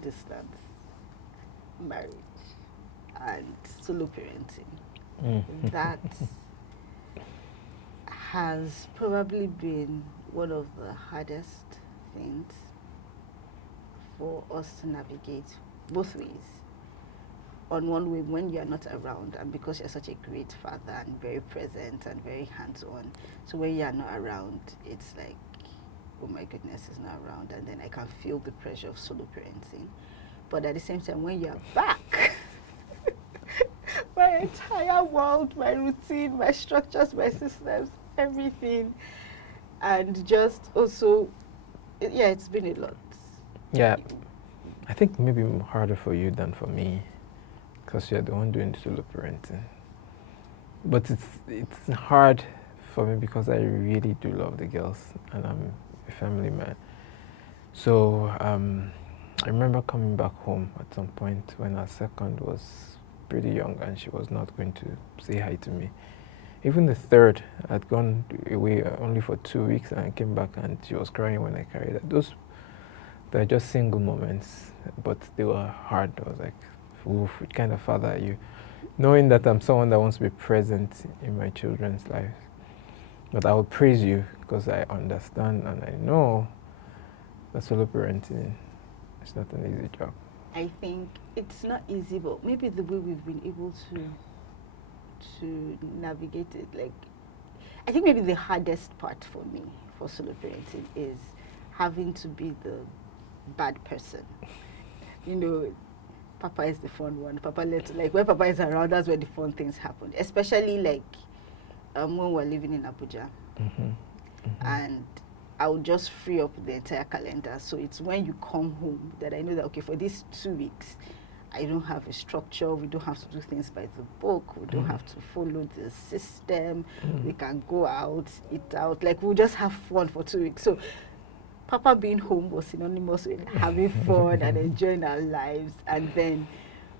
distance marriage and solo parenting. That has probably been one of the hardest things for us to navigate both ways. On one way, when you're not around, and because you're such a great father and very present and very hands-on, so when you're not around, it's like, oh my goodness, he's not around, and then I can feel the pressure of solo parenting. But at the same time, when you're back, my entire world, my routine, my structures, my systems, everything, and just also, it's been a lot. Yeah, I think maybe harder for you than for me, because you're the one doing the solo parenting. But it's hard for me because I really do love the girls, and I'm a family man. So I remember coming back home at some point when our second was pretty young and she was not going to say hi to me. Even the third, I'd gone away only for 2 weeks, and I came back and she was crying when I carried her. Those, they're just single moments, but they were hard. I was like, oof, what kind of father are you? Knowing that I'm someone that wants to be present in my children's lives. But I will praise you because I understand and I know that solo parenting is not an easy job. I think it's not easy, but maybe the way we've been able to navigate it, like, I think maybe the hardest part for me for solo parenting is having to be the bad person. You know, Papa is the fun one. Papa like when Papa is around, that's where the fun things happen. Especially like when we're living in Abuja, and I would just free up the entire calendar. So it's when you come home that I know that, okay, for these 2 weeks, I don't have a structure. We don't have to do things by the book. We don't have to follow the system. We can go out, eat out. Like, we'll just have fun for 2 weeks. So Papa being home was synonymous with having fun and enjoying our lives. And then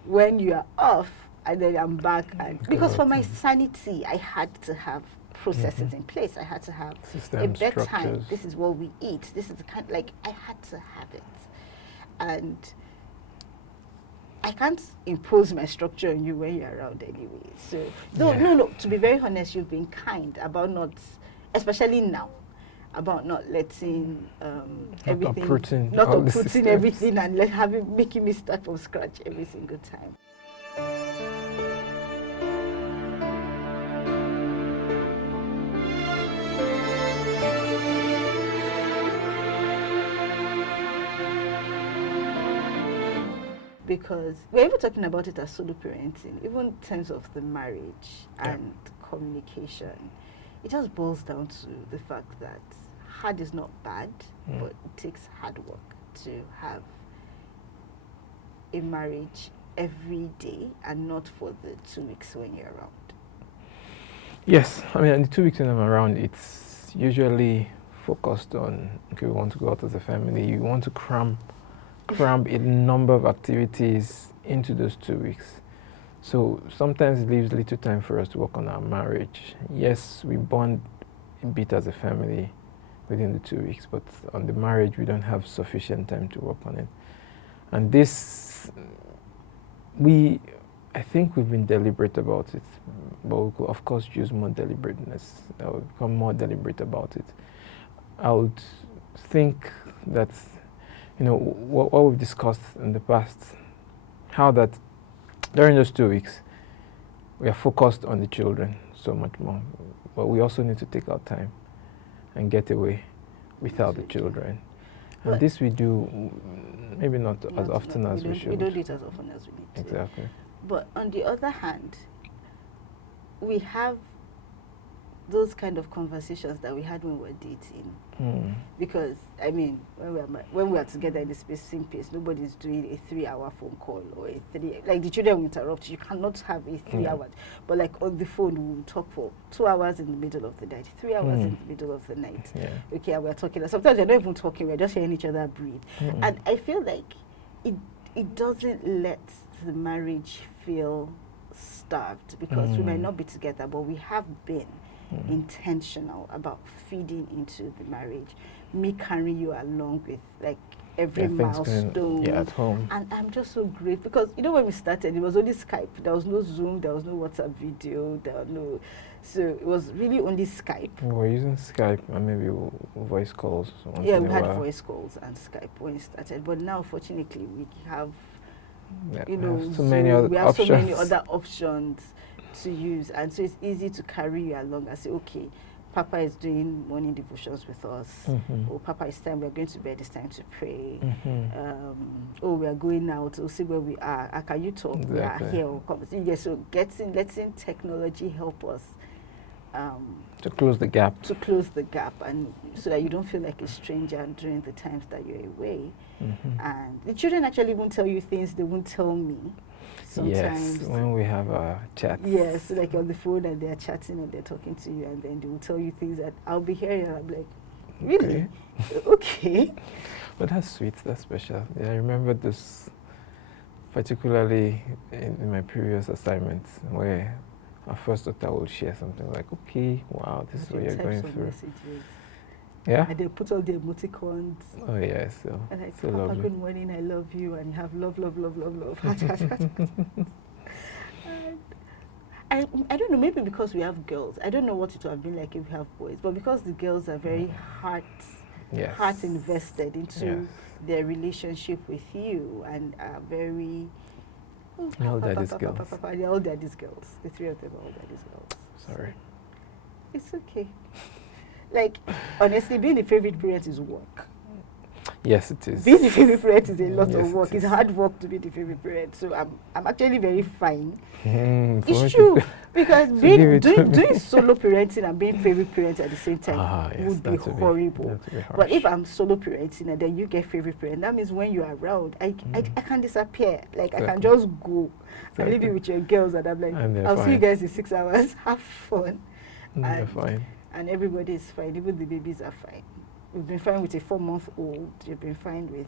when you are off, and then I'm back, and because for my sanity, I had to have processes in place. I had to have Systems, a bedtime. structures. This is what we eat. This is the kind, like, I had to have it. And I can't impose my structure on you when you're around anyway. So, no, to be very honest, you've been kind about not, especially now, about not letting everything, not uprooting everything and making me start from scratch every single time. Because we're even talking about it as solo parenting, even in terms of the marriage and communication. It just boils down to the fact that hard is not bad, but it takes hard work to have a marriage every day and not for the 2 weeks when you're around. Yes, I mean, in the 2 weeks when I'm around, it's usually focused on, okay, we want to go out as a family. You want to cram a number of activities into those 2 weeks. So sometimes it leaves little time for us to work on our marriage. Yes, we bond a bit as a family within the 2 weeks, but on the marriage, we don't have sufficient time to work on it. And this, I think we've been deliberate about it, but we could, of course, use more deliberateness. I would become more deliberate about it. I would think that, you know, what we've discussed in the past, how that during those 2 weeks, we are focused on the children so much more, but we also need to take our time and get away without the children. And but this we do maybe not as often as we should. We don't do it as often as we need to. Exactly. But on the other hand, we have those kind of conversations that we had when we were dating. Because, I mean, when we are together in the same place, nobody's doing a 3-hour phone call or like the children will interrupt. You cannot have a 3 hours. But like on the phone, we will talk for 2 hours in the middle of the night, 3 hours in the middle of the night. Okay, and we're talking. Sometimes we're not even talking, we're just hearing each other breathe. And I feel like it doesn't let the marriage feel starved, because we might not be together, but we have been intentional about feeding into the marriage, me carrying you along with, like, every things going milestone. at home. And I'm just so grateful because, when we started, it was only Skype. There was no Zoom, there was no WhatsApp video, there was no... So it was really only Skype. We were using Skype and maybe voice calls. Yeah, we had voice calls and Skype when it started. But now, fortunately, we have, we have so many other options. So many other options to use. And so it's easy to carry you along and say, okay, Papa is doing morning devotions with us. Or Papa, it's time, we're going to bed, it's time to pray. We are going out, we'll see where we are. Can you talk? Exactly. We are here. We'll come. So letting technology help us to close the gap. And so that you don't feel like a stranger during the times that you're away. And the children actually won't tell you things they won't tell me. Sometimes. Yes, when we have a chat. Yes, like on the phone and they're chatting and they're talking to you and then they will tell you things that I'll be hearing and I'm like, really? Okay. But that's sweet, that's special. Yeah, I remember this particularly in my previous assignments where my first daughter will share something like, okay, wow, this is what you're going through. Messages. Yeah? And they put all the emoticons. Oh, yeah, so and like, so Papa, lovely. good morning, I love you, and you have love, love, love, love, love. And I don't know, maybe because we have girls. I don't know what it would have been like if we have boys, but because the girls are very heart invested into their relationship with you and are very... all daddy's girls. They're all daddy's girls. The three of them are all daddy's girls. Sorry. It's okay. Like, honestly, being the favorite parent is work. Yes, it is. Being the favorite parent is a lot of work. It It's hard work to be the favorite parent. So I'm actually very fine. It's true. Because doing solo parenting and being favorite parent at the same time would be horrible. But if I'm solo parenting and then you get favorite parent, that means when you're around, I can disappear. Like, I can just go and leave you with your girls and I'm like, I'll see you guys in 6 hours. Have fun. They're fine. And everybody is fine. Even the babies are fine. We've been fine with a 4-month-old. You've been fine with...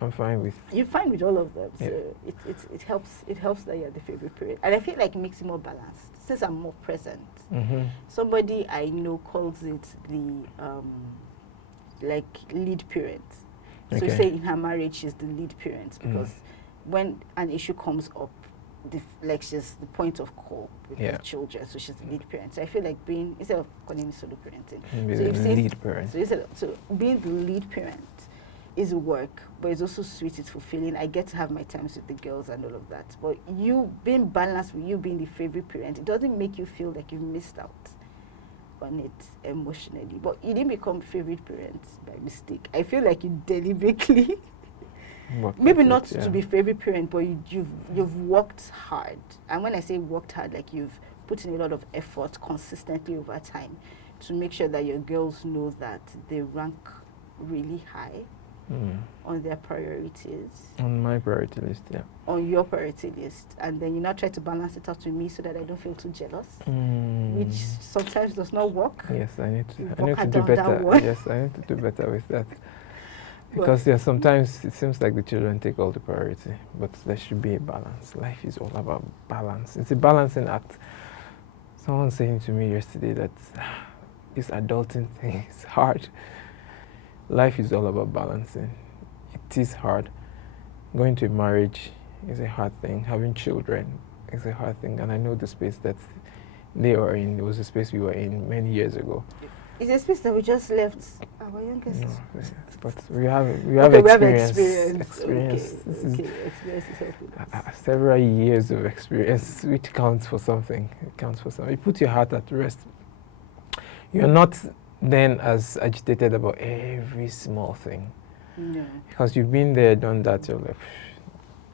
I'm fine with... You're fine with all of them. Yeah. So it helps that you're the favorite parent. And I feel like it makes it more balanced. Since I'm more present. Somebody I know calls it the lead parent. So say in her marriage she's the lead parent because when an issue comes up, she's the point of call with the children, so she's the lead parent. So I feel like instead of calling it solo parenting, lead parent. So being the lead parent is work, but it's also sweet, it's fulfilling. I get to have my times with the girls and all of that. But you being balanced with you being the favorite parent, it doesn't make you feel like you've missed out on it emotionally. But you didn't become favorite parent by mistake. I feel like you deliberately maybe not to be favorite parent, but you've worked hard. And when I say worked hard, like you've put in a lot of effort consistently over time to make sure that your girls know that they rank really high on their priorities. On my priority list, yeah. On your priority list. And then you now try to balance it out with me so that I don't feel too jealous, which sometimes does not work. Yes, I need to do better. Yes, I need to do better with that. Because sometimes it seems like the children take all the priority, but there should be a balance. Life is all about balance. It's a balancing act. Someone saying to me yesterday that this adulting thing is hard. Life is all about balancing. It is hard. Going to a marriage is a hard thing. Having children is a hard thing. And I know the space that they are in. It was a space we were in many years ago. It's a space that we just left our youngest. No, but we have experience. Experience is helping us. Several years of experience, which counts for something. It counts for something. You put your heart at rest. You're not then as agitated about every small thing. No. Because you've been there, done that. You're like,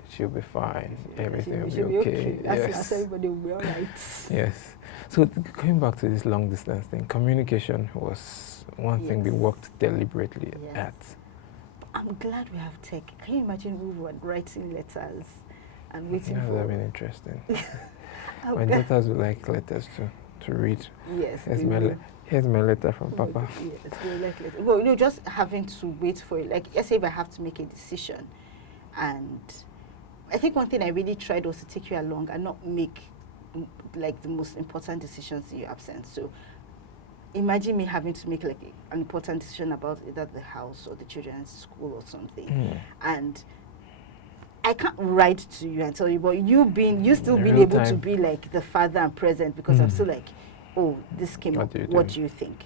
she'll be fine. Everything will be okay. Yes. Everybody will be all right. Yes. So going back to this long distance thing, communication was one thing we worked deliberately at. I'm glad we have tech. Can you imagine we were writing letters and waiting for... That would have been interesting. My daughters would like letters to read. Yes. Here's my letter from Papa. Yes, they like letters. Well, just having to wait for it. Like, let's say if I have to make a decision, and I think one thing I really tried was to take you along and not make like the most important decisions in your absence. So imagine me having to make like an important decision about either the house or the children's school or something, and I can't write to you and tell you, but you still being Real able to time. be like the father and present, because I'm still like, oh, this came What up. do you What do? do you think?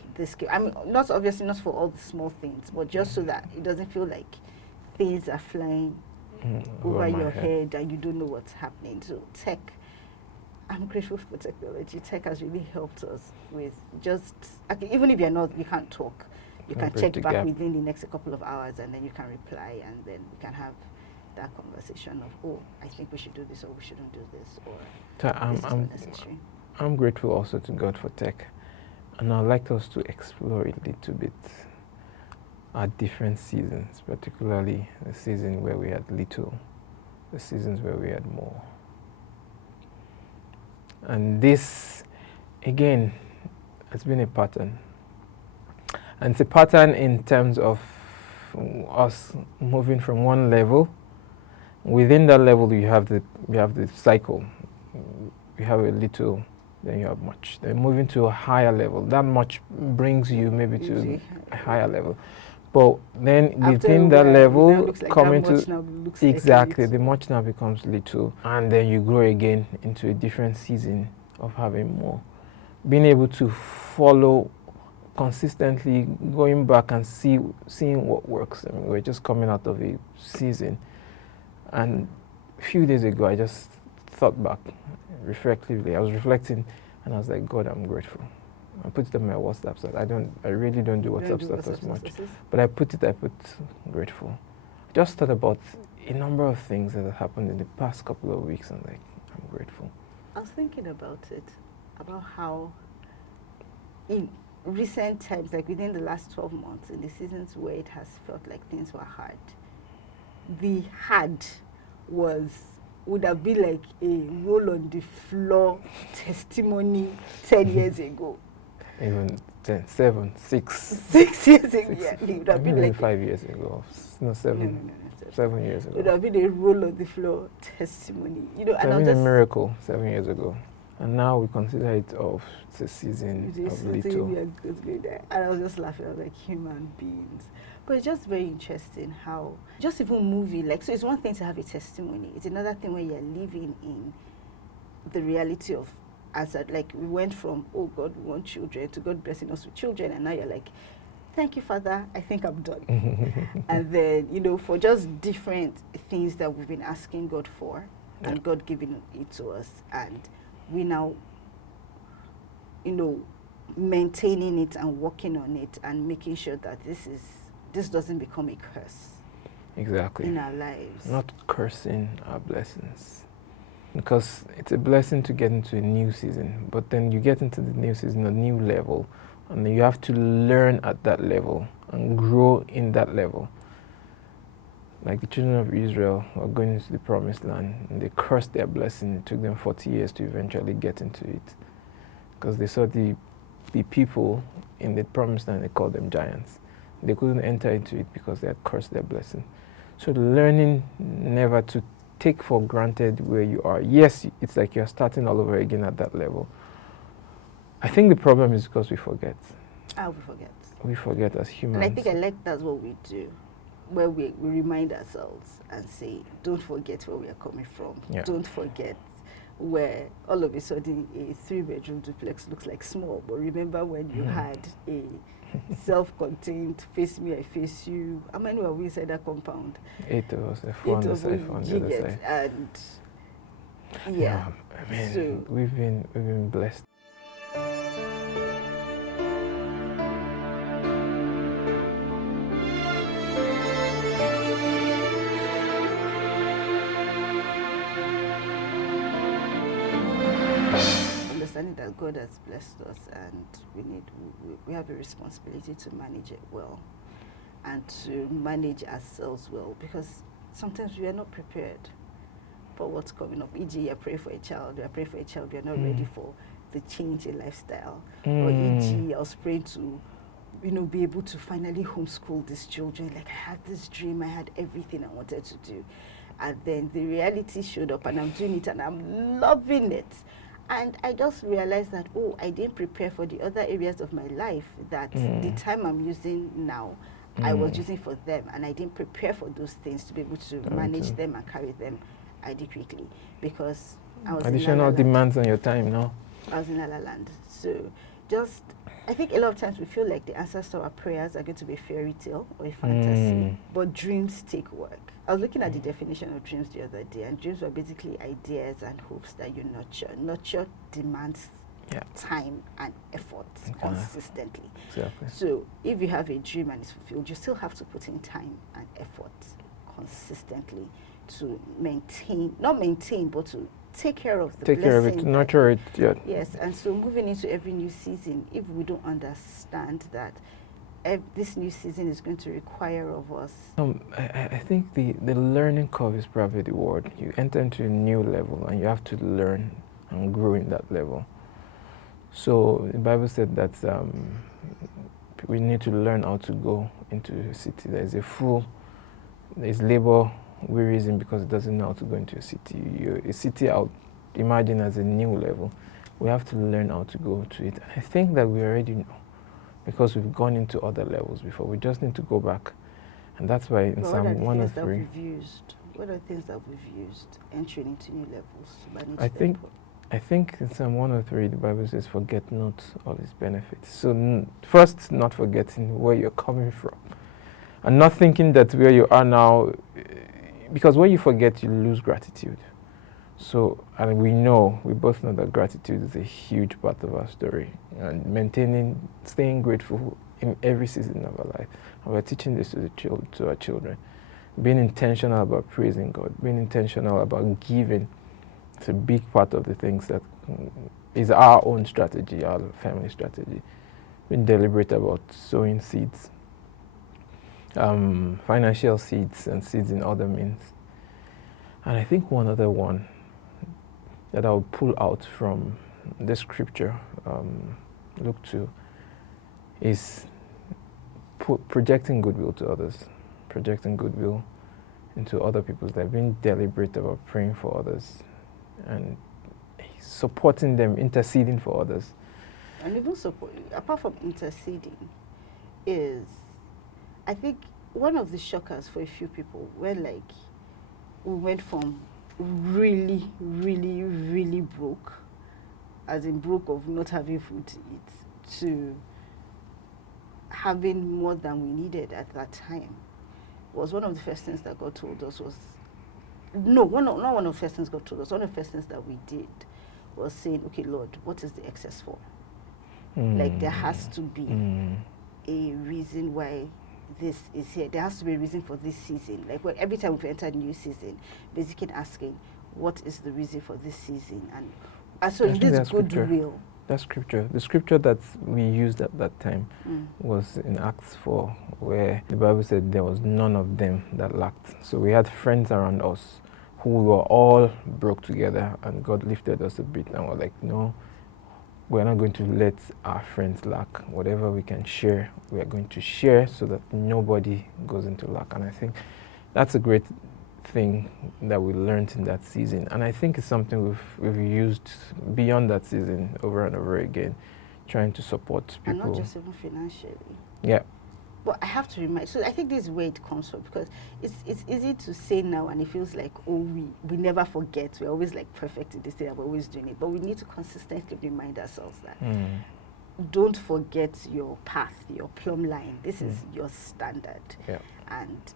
I mean, not obviously not for all the small things, but just so that it doesn't feel like things are flying over my your head and you don't know what's happening. So tech, I'm grateful for technology. Tech has really helped us with just, okay, even if you can't talk, you can Bridge check the back gap. within the next couple of hours, and then you can reply, and then we can have that conversation of, oh, I think we should do this, or we shouldn't do this, or So this is not necessary. I'm grateful also to God for tech, and I'd like us to explore it a little bit at different seasons, particularly the season where we had little, the seasons where we had more. And this, again, has been a pattern. And it's a pattern in terms of us moving from one level. Within that level, you have the cycle. You have a little, then you have much. Then moving to a higher level, that much brings you maybe to a higher level. But then within that level, coming to exactly, the much now becomes little, and then you grow again into a different season of having more. Being able to follow consistently, going back and seeing what works. I mean, we're just coming out of a season, and a few days ago, I just thought back reflectively. I was reflecting, and I was like, God, I'm grateful. I put it on my WhatsApp status. I really don't do WhatsApp status much, but I put grateful. Just thought about a number of things that have happened in the past couple of weeks, and like, I'm grateful. I was thinking about it, about how in recent times, like within the last 12 months, in the seasons where it has felt like things were hard, the hard would have been like a roll on the floor testimony 10 years ago. Even 10, 7, 6. 6 years ago, yeah. It would have been like 5 years ago. No, 7. No, 7 years ago. It would have been a roll on the floor testimony. You know, and a miracle 7 years ago. And now we consider it a season of little. And I was just laughing. I was like, human beings. But it's just very interesting how, just even moving, like, so it's one thing to have a testimony. It's another thing when you're living in the reality of, like, we went from, oh God, we want children, to God blessing us with children, and now you're like, thank you, Father, I think I'm done. And then, you know, for just different things that we've been asking God for, and God giving it to us, and we now, you know, maintaining it and working on it and making sure that this doesn't become a curse. Exactly. In our lives. Not cursing our blessings. Because it's a blessing to get into a new season, but then you get into the new season, a new level, and you have to learn at that level and grow in that level. Like the children of Israel were going into the promised land, and they cursed their blessing. It took them 40 years to eventually get into it, because they saw the people in the promised land, they called them giants. They couldn't enter into it because they had cursed their blessing. So learning never to take for granted where you are. Yes, it's like you're starting all over again at that level. I think the problem is because we forget. We forget. We forget as humans. And I think that's what we do, where we remind ourselves and say, don't forget where we are coming from. Yeah. Don't forget where all of a sudden a 3-bedroom duplex looks like small, but remember when you had a self-contained face me, I face you. How many were we inside that compound? 8 of us, 4 on the side, 4 on the other side. And I mean, so we've been blessed. Understanding that God has blessed us, and we have a responsibility to manage it well and to manage ourselves well, because sometimes we are not prepared for what's coming up. E.g., you pray for a child, you're not ready for the change in lifestyle. Or e.g., I was praying to, you know, be able to finally homeschool these children. Like, I had this dream, I had everything I wanted to do. And then the reality showed up, and I'm doing it, and I'm loving it. And I just realized that, oh, I didn't prepare for the other areas of my life, that the time I'm using now, I was using for them, and I didn't prepare for those things to be able to manage them and carry them adequately, because I was additional in La La Land. demands on your time now. I was in La La Land. So just, I think a lot of times we feel like the answers to our prayers are going to be a fairy tale or a fantasy, but dreams take work. I was looking at the definition of dreams the other day, and dreams were basically ideas and hopes that you nurture. Nurture demands time and effort consistently. Exactly. So if you have a dream and it's fulfilled, you still have to put in time and effort consistently to maintain, not maintain, but to take care of the Take care of it, blessing nurture it. Yeah. Yes, and so moving into every new season, if we don't understand that this new season is going to require of us. I think the learning curve is probably the word. You enter into a new level and you have to learn and grow in that level. So the Bible said that we need to learn how to go into a city. There's a fool, there's labor wearism because it doesn't know how to go into a city. A city out, imagine as a new level. We have to learn how to go to it. I think that we already know, because we've gone into other levels before. We just need to go back. And that's why in Psalm 103... What are the things that we've used entering into new levels to manage I think in Psalm 103, the Bible says, forget not all his benefits. So first, not forgetting where you're coming from. And not thinking that where you are now, because when you forget, you lose gratitude. So, and we both know that gratitude is a huge part of our story. And staying grateful in every season of our life. And we're teaching this to our children. Being intentional about praising God, being intentional about giving. It's a big part of the things that is our own strategy, our family strategy. Being deliberate about sowing seeds, financial seeds and seeds in other means. And I think one other one that I'll pull out from this scripture, Luke 2, is projecting goodwill to others, projecting goodwill into other people's lives, being deliberate about praying for others and supporting them, interceding for others. And even apart from interceding, is, I think, one of the shockers for a few people where, like, we went from really, really, really broke, as in broke of not having food to eat, to having more than we needed at that time. Was one of the first things that God told us was, not one of the first things God told us, one of the first things that we did was saying, okay, Lord, what is the excess for? Like, there has to be a reason why this is here. There has to be a reason for this season. Like, every time we enter a new season, basically asking, what is the reason for this season? And so in this goodwill. That scripture, the scripture that we used at that time was in Acts 4, where the Bible said there was none of them that lacked. So we had friends around us who were all broke together, and God lifted us a bit, and we're like, no, we're not going to let our friends lack. Whatever we can share, we are going to share so that nobody goes into lack. And I think that's a great thing that we learned in that season, and I think it's something we've used beyond that season over and over again, trying to support people. And not just even financially. Yeah. But I have to remind, so I think this is where it comes from, because it's easy to say now, and it feels like, oh, we never forget. We're always like perfect in this thing, we're always doing it. But we need to consistently remind ourselves that don't forget your path, your plumb line. This is your standard. Yeah. And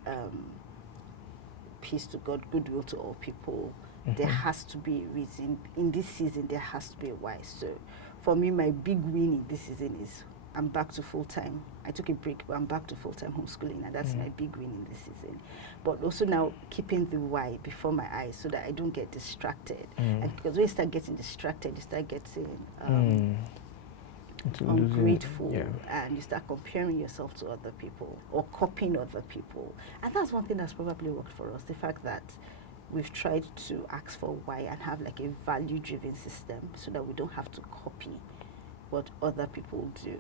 peace to God, goodwill to all people. There has to be a reason. In this season, there has to be a why. So for me, my big win in this season is I'm back to full-time. I took a break, but I'm back to full-time homeschooling, and that's my big win in this season. But also now keeping the why before my eyes so that I don't get distracted. And because when you start getting distracted, you start getting ungrateful, and you start comparing yourself to other people or copying other people. And that's one thing that's probably worked for us, the fact that we've tried to ask for why and have like a value-driven system so that we don't have to copy what other people do,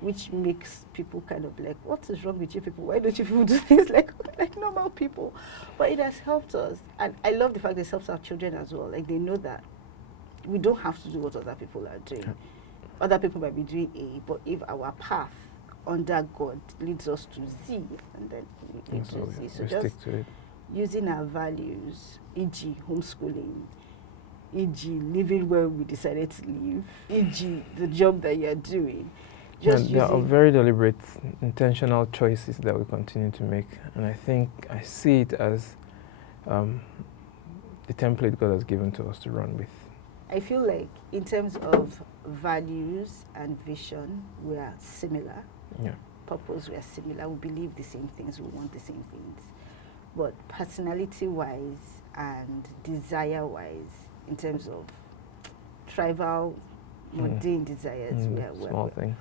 which makes people kind of like, what is wrong with you people? Why don't you people do things like normal people? But it has helped us. And I love the fact that it helps our children as well. Like, they know that we don't have to do what other people are doing. Yeah. Other people might be doing A, but if our path under God leads us to Z, and then we lead So to Z. So we just stick to it. using our values, e.g., homeschooling, e.g., living where we decided to live, e.g., the job that you're doing. Just There are using very deliberate, intentional choices that we continue to make, and I think I see it as the template God has given to us to run with. I feel like in terms of values and vision, we are similar. Yeah. Purpose, we are similar. We believe the same things. We want the same things. But personality-wise and desire-wise, in terms of tribal, mundane desires, we're Small things.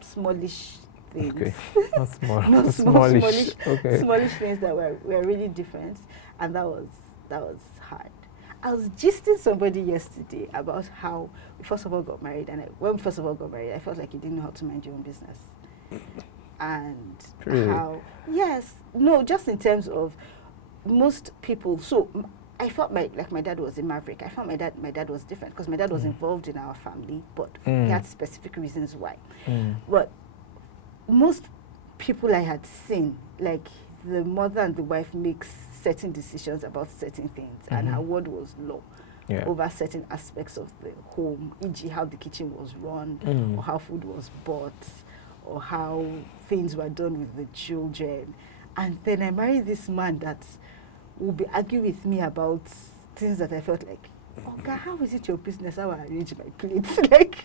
smallish things. Okay. Not small. Not Smallish. Okay. Smallish things that were really different, and that was hard. I was gisting somebody yesterday about how we first of all got married, and when we first of all got married, I felt like you didn't know how to mind your own business. And Really? how, yes, no, just in terms of most people. So I felt my dad was a maverick. I felt my dad was different because my dad was involved in our family, but he had specific reasons why. But most people I had seen, like the mother and the wife makes certain decisions about certain things, and her word was law over certain aspects of the home, e.g. how the kitchen was run, or how food was bought, or how things were done with the children. And then I married this man that would be arguing with me about things that I felt like, oh God, how is it your business how I arrange my plates? Like,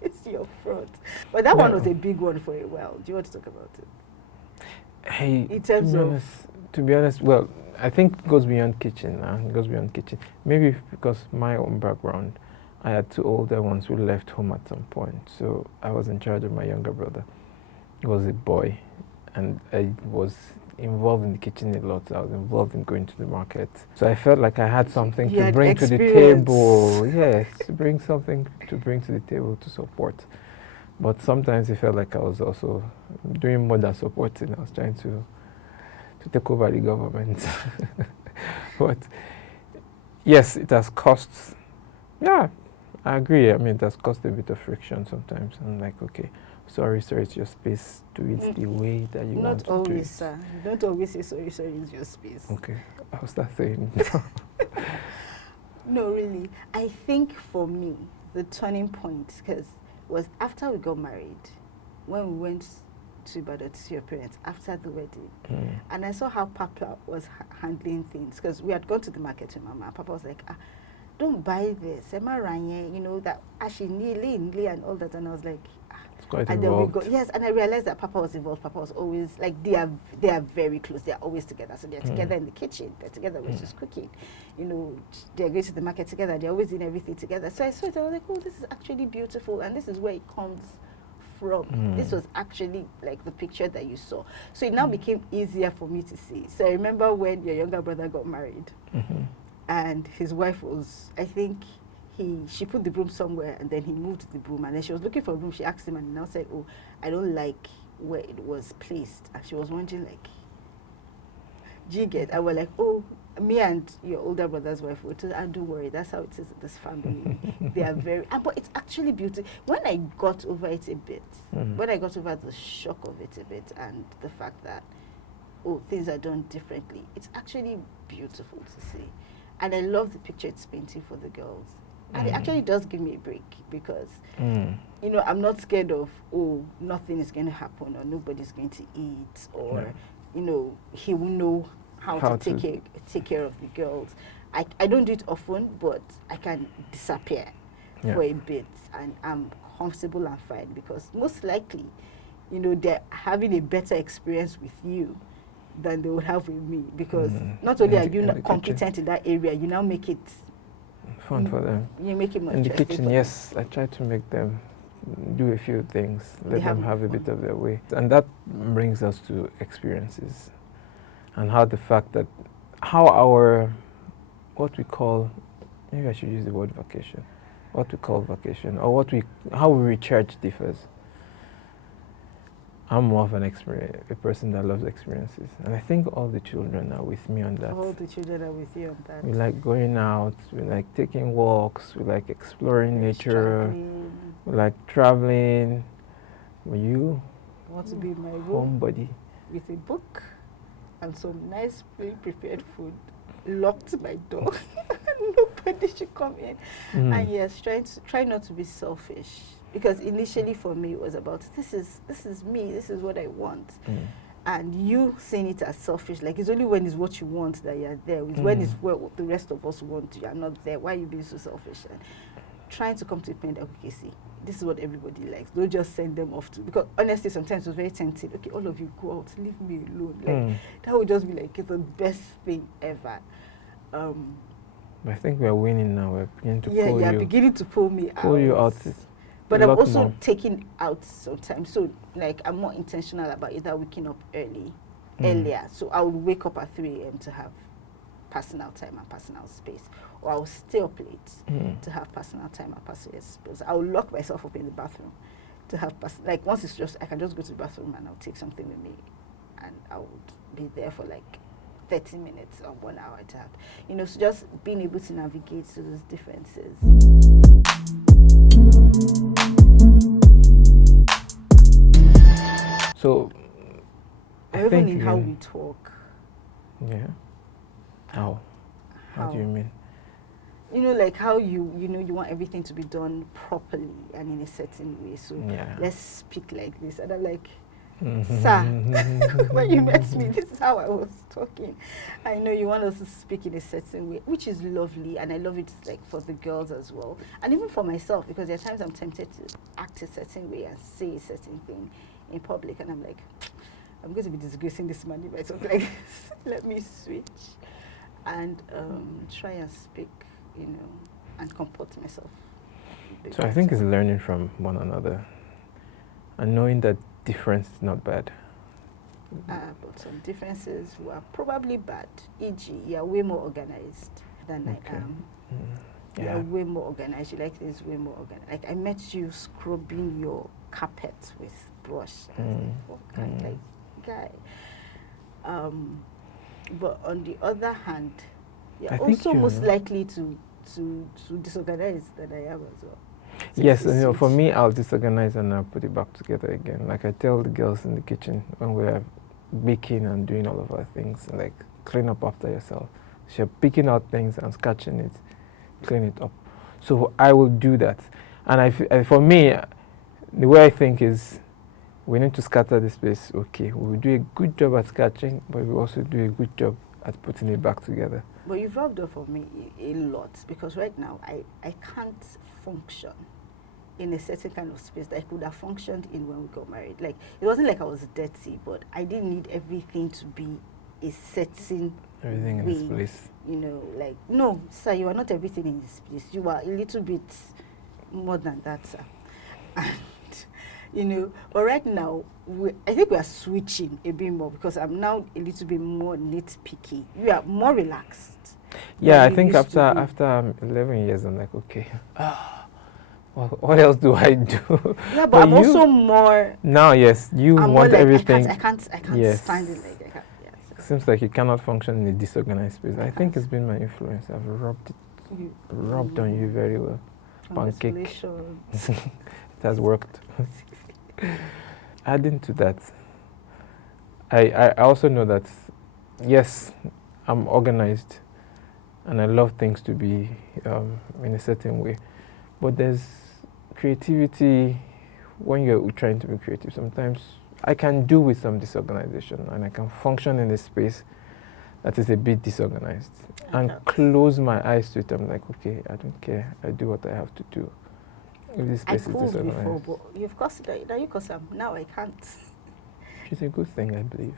it's your front. But that one was a big one for a while. Do you want to talk about it? Hey, In terms to be honest, well, I think it goes beyond kitchen. It goes beyond kitchen. Maybe because my own background, I had two older ones who left home at some point. So I was in charge of my younger brother. He was a boy, and I was involved in the kitchen a lot. I was involved in going to the market. So I felt like I had something to bring to the table. Yes, to bring something to bring to the table to support. But sometimes it felt like I was also doing more than supporting. I was trying to take over the government. But yes, it has cost. Yeah, I agree. I mean, it has caused a bit of friction sometimes. I'm like, okay, sorry, it's your space. Do it the way that you want to do it. Not always, sir. Don't always say sorry, it's your space. Okay, I'll start saying No, really. I think for me, the turning point was after we got married, when we went to Ibadan to see your parents after the wedding. And I saw how Papa was handling things, because we had gone to the market with Mama. Papa was like, don't buy this. You know, that Ashini, and all that. And I was like, it's quite and involved. then yes, and I realized that Papa was involved. Papa was always, like, they are very close. They are always together. So they're together in the kitchen. They're together when she's cooking. You know, they're going to the market together. They're always doing everything together. So I saw it. I was like, oh, this is actually beautiful. And this is where it comes from. This was actually like the picture that you saw. So it now became easier for me to see. So I remember when your younger brother got married, and his wife was, I think, she put the broom somewhere, and then he moved the broom, and then she was looking for a broom. She asked him, and he now said, oh, I don't like where it was placed. And she was wondering, like, do you get? I was like, oh, me and your older brother's wife were told, don't worry, that's how it is in this family. They are very, but it's actually beautiful. When I got over it a bit, when I got over the shock of it a bit, and the fact that, oh, things are done differently, it's actually beautiful to see. And I love the picture it's painting for the girls. And it actually does give me a break, because, you know, I'm not scared of, oh, nothing is going to happen, or nobody's going to eat, or, you know, he will know how to take care of the girls. I don't do it often, but I can disappear for a bit, and I'm comfortable and fine, because most likely, you know, they're having a better experience with you than they would have with me, because not only are you not competent in that area, you now make it fun for them. You make it more in the interesting kitchen. for Yes, them. I try to make them do a few things, let them have a bit of their way, and that brings us to experiences, and how the fact that how our what we call, maybe I should use the word vacation, what we call vacation, or how we recharge differs. I'm more of a person that loves experiences, and I think all the children are with me on that. All the children are with you on that. We like going out, we like taking walks, we like exploring nature, Traveling. we like traveling. But you Want to be in my room homebody. with a book and some nice prepared food, locked my door. Nobody should come in. And yes, try not to be selfish, because initially for me it was about this is me, this is what I want. And you seeing it as selfish, like it's only when it's what you want that you're there. It's when it's what the rest of us want, you're not there. Why are you being so selfish? And trying to come to a point that, okay, see, this is what everybody likes. Don't just send them off to, because honestly sometimes it was very tempting. Okay, all of you go out, leave me alone. Like that would just be like the best thing ever. I think we're winning now. We're beginning to pull you're you. beginning to pull me out. Pull you out. But I'm also taking out sometimes. So like I'm more intentional about either waking up earlier. So I would wake up at 3 a.m. to have personal time and personal space. Or I'll stay up late to have personal time and personal space. I'll lock myself up in the bathroom to have like once it's just, I can just go to the bathroom and I'll take something with me and I would be there for like 30 minutes or 1 hour to have, so just being able to navigate through those differences. So, even in how we talk. Yeah. How do you mean? Like how you want everything to be done properly and in a certain way. So let's speak like this. And I'm like, sir, when you met me, this is how I was talking. I know you want us to speak in a certain way, which is lovely, and I love it like for the girls as well, and even for myself, because there are times I'm tempted to act a certain way and say a certain thing in public, and I'm like, I'm going to be disgracing this man if I talk like this. Let me switch and try and speak, and comport myself. So I think it's learning from one another and knowing that difference is not bad. But some differences were probably bad. E.g., you're way more organized than I am. You're way more organized. You like things way more organized. Like I met you scrubbing your carpet with brush. Like guy. But on the other hand, you're also most likely to disorganize than I am as well. So yes, for me, I'll disorganize and I'll put it back together again. Like I tell the girls in the kitchen when we're baking and doing all of our things, like clean up after yourself. So you're picking out things and scratching it, clean it up. So I will do that. And for me, the way I think is we need to scatter the space. Okay, we will do a good job at scratching, but we also do a good job at putting it back together. But you've rubbed off on me a lot, because right now I can't function in a certain kind of space that I could have functioned in when we got married. Like it wasn't like I was dirty, but I didn't need everything to be a certain everything way. In its place. Like no, sir, you are not everything in this place. You are a little bit more than that, sir. And but right now I think we are switching a bit more, because I'm now a little bit more nitpicky. You are more relaxed. Yeah, I think after 11 years, I'm like, okay, what else do I do? Yeah, but I'm also more. Now, yes, you I'm want like, everything. I can't yes. stand it like that. Yes. Seems like you cannot function in a disorganized space. I think it's been my influence. I've rubbed on you very well. Pancake. It has worked. Adding to that, I also know that, yes, I'm organized and I love things to be in a certain way. But there's creativity when you're trying to be creative. Sometimes I can do with some disorganization and I can function in a space that is a bit disorganized and close my eyes to it. I'm like, okay, I don't care. I do what I have to do. If this space is disorganized. Before, but you've caused that you cause now I can't. It's a good thing, I believe.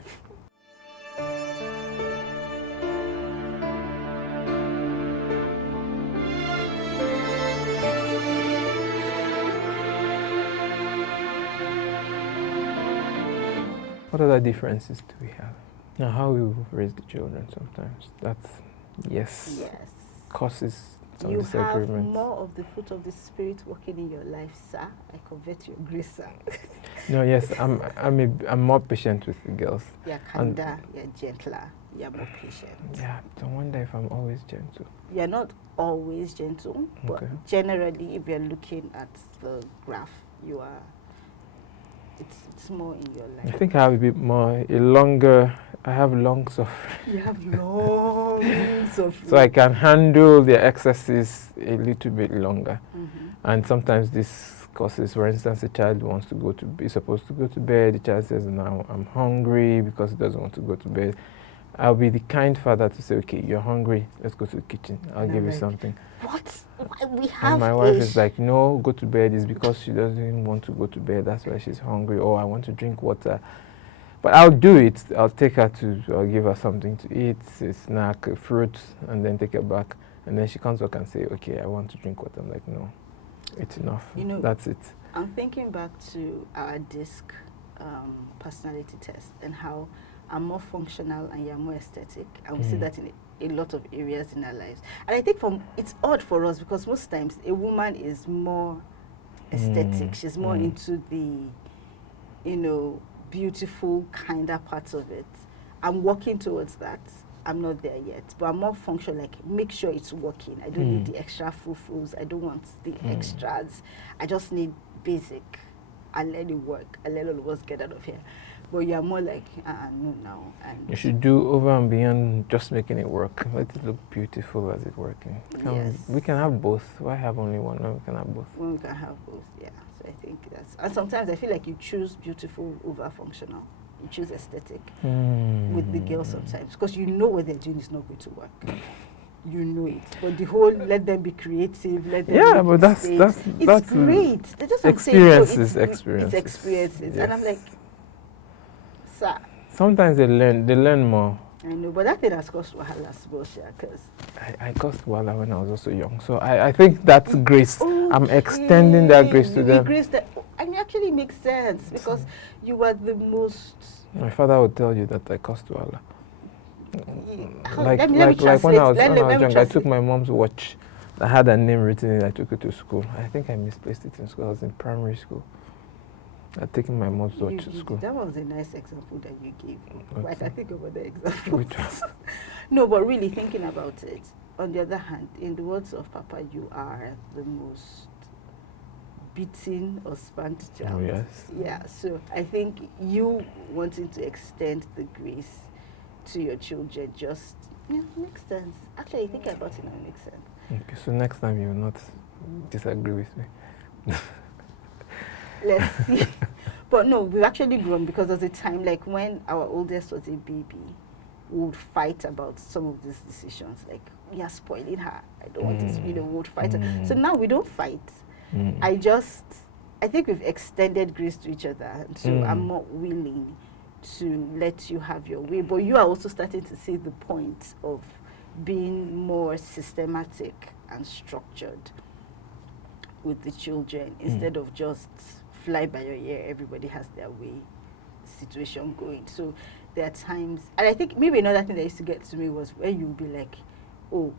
What other differences do we have? Now, how we raise the children sometimes. That's, yes. Causes some disagreement. You have more of the fruit of the Spirit working in your life, sir. I convert your grace, sir. No, yes, I'm more patient with the girls. You're And kinder, you're gentler, you're more patient. yeah, I wonder if I'm always gentle. You're not always gentle, but Okay. generally, if you're looking at the graph, you are. It's more in your I life. think I have a bit more, I have long suffering. You have long suffering. So I can handle the excesses a little bit longer. Mm-hmm. And sometimes this causes, for instance, a child wants to is supposed to go to bed. The child says, "Now I'm hungry," because he doesn't want to go to bed. I'll be the kind father to say, "Okay, you're hungry. Let's go to the kitchen. I'll And give I'm you like, something." What? We have. And my wife is like, "No, go to bed." It's because she doesn't want to go to bed. That's why she's hungry. Or I want to drink water. But I'll do it. I'll take her I'll give her something to eat, a snack, a fruit, and then take her back. And then she comes back and say, "Okay, I want to drink water." I'm like, "No, it's enough. That's it." I'm thinking back to our DISC personality test and how I'm more functional and you're more aesthetic. And we see that in a lot of areas in our lives. And I think it's odd for us because most times a woman is more aesthetic. She's more into the, beautiful, kinder parts of it. I'm working towards that. I'm not there yet, but I'm more functional, like make sure it's working. I don't need the extra frou-frous. I don't want the extras. I just need basic. I let it work. I let all of us get out of here. But you're more like, no, now. And you should do over and beyond just making it work. Let it look beautiful as it's working. Yes. We can have both. Why have only one when we can have both? When we can have both, yeah. So I think and sometimes I feel like you choose beautiful over functional. You choose aesthetic with the girls sometimes because you know what they're doing is not going to work. You know it, but the whole let them be creative, let them but that's great. That's what experiences. It's experiences, and I'm like, sir. Sometimes they learn more. I know, but that thing has caused wahala, because I caused wahala when I was also young, so I think that's grace. Okay. I'm extending that grace to them. And it actually makes sense because you were the most. My father would tell you that I caused wahala. Like when I was young, I took my mom's watch that had a name written in it. I took it to school. I think I misplaced it in school. I was in primary school. I'd taken my mom's watch to school. That was a nice example that you gave. Okay. But I think about the example. Which one? No, but really thinking about it, on the other hand, in the words of Papa, you are the most beaten or spanked child. Oh, yes. Yeah, so I think you wanting to extend the grace to your children just makes sense. Actually, thinking about it now makes sense. Okay, so next time you will not disagree with me. Let's see. But no, we've actually grown because there's a time like when our oldest was a baby, we would fight about some of these decisions. Like, we are spoiling her. I don't want to, we would fight her. So now we don't fight. I think we've extended grace to each other. And so I'm more willing to let you have your way. But you are also starting to see the point of being more systematic and structured with the children instead of just fly by your ear, everybody has their way situation going. So there are times, and I think maybe another thing that used to get to me was when you'll be like, oh,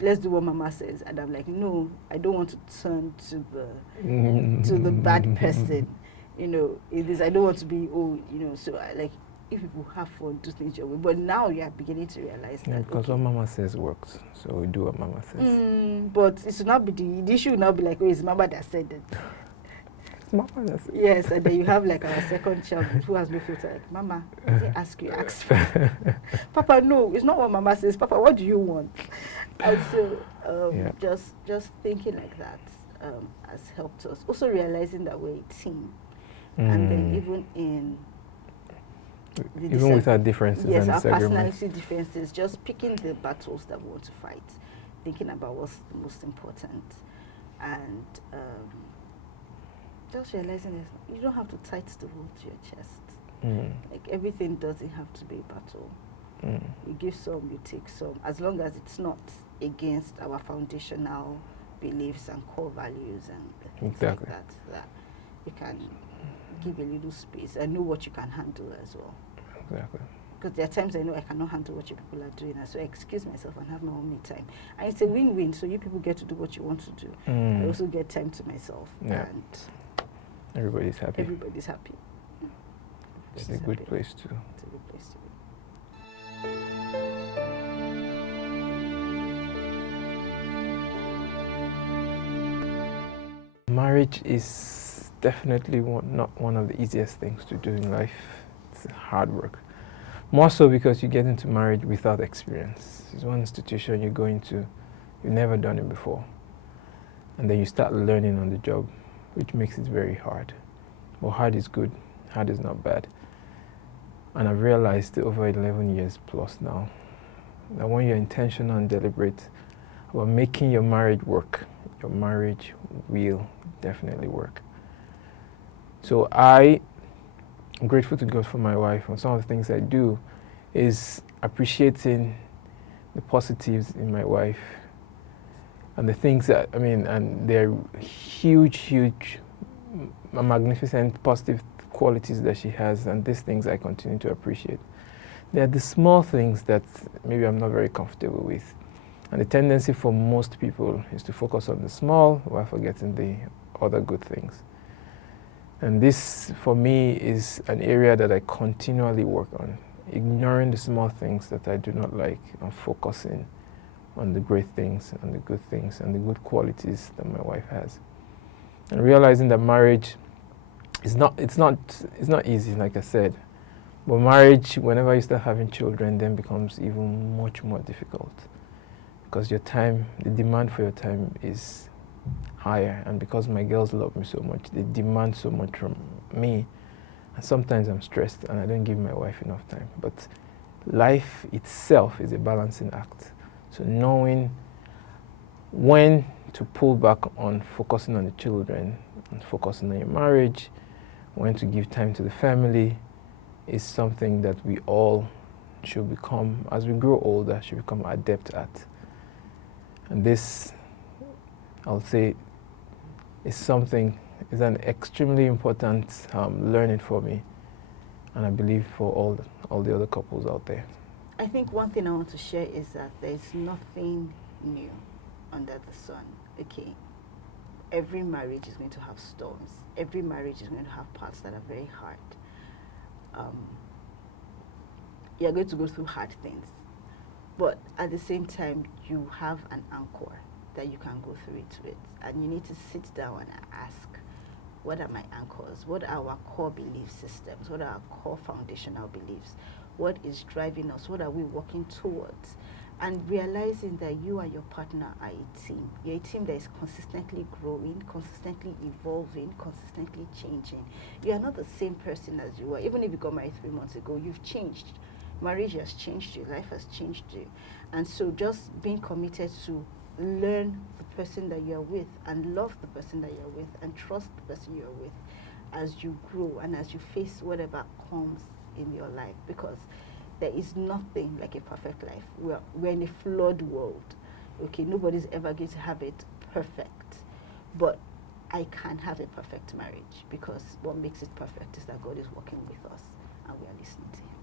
let's do what Mama says, and I'm like, no, I don't want to turn to the bad person, it is, I don't want to be, so I like, if people have fun, do things your way. But now you are beginning to realize that. Because what Mama says works, so we do what Mama says. But it should not be the issue. Will not be like, oh, it's Mama that said it. It's Mama that said it. Yes, and then you have like our second child who has no filter. Like, Mama, I didn't ask you, ask me. Papa, no, it's not what Mama says. Papa, what do you want? And so, just thinking like that has helped us. Also realizing that we're a team, and then even with our differences and our disagreements. personality differences, just picking the battles that we want to fight, thinking about what's the most important, and just realizing that you don't have to tight the wool to your chest. Like, everything doesn't have to be a battle. You give some, you take some, as long as it's not against our foundational beliefs and core values and things like that you can give a little space and know what you can handle as well. Exactly. Because there are times I know I cannot handle what you people are doing, and so I excuse myself and have my own me time. And it's a win-win, so you people get to do what you want to do. I also get time to myself, and everybody's happy. Everybody's happy. It's a good place to. It's a good place to be. Marriage is definitely not one of the easiest things to do in life. It's hard work. More so because you get into marriage without experience. It's one institution you go into, you've never done it before. And then you start learning on the job, which makes it very hard. But hard is good, hard is not bad. And I've realized over 11 years plus now that when you're intentional and deliberate about making your marriage work, your marriage will definitely work. So I'm grateful to God for my wife, and some of the things I do is appreciating the positives in my wife and the things that, and they're huge, magnificent positive qualities that she has, and these things I continue to appreciate. They're the small things that maybe I'm not very comfortable with. And the tendency for most people is to focus on the small while forgetting the other good things. And this, for me, is an area that I continually work on, ignoring the small things that I do not like and focusing on the great things and the good qualities that my wife has. And realizing that marriage is not easy, like I said. But marriage, whenever you start having children, then becomes even much more difficult. Because your time, the demand for your time is higher, and because my girls love me so much, they demand so much from me, and sometimes I'm stressed and I don't give my wife enough time. But life itself is a balancing act. So knowing when to pull back on focusing on the children and focusing on your marriage, when to give time to the family, is something that we all should become, as we grow older, should become adept at. And this, I'll say, is an extremely important learning for me, and I believe for all the other couples out there. I think one thing I want to share is that there is nothing new under the sun. Okay, every marriage is going to have storms. Every marriage is going to have parts that are very hard. You're going to go through hard things, but at the same time, you have an anchor that you can go through it with, and you need to sit down and ask, what are my anchors? What are our core belief systems? What are our core foundational beliefs? What is driving us? What are we working towards? And realizing that you and your partner are a team. You're a team that is consistently growing, consistently evolving, consistently changing. You are not the same person as you were. Even if you got married 3 months ago, you've changed. Marriage has changed you. Life has changed you. And so just being committed to learn the person that you're with and love the person that you're with and trust the person you're with as you grow and as you face whatever comes in your life, because there is nothing like a perfect life. We're in a flawed world. Okay, nobody's ever going to have it perfect, but I can have a perfect marriage, because what makes it perfect is that God is working with us and we are listening to him.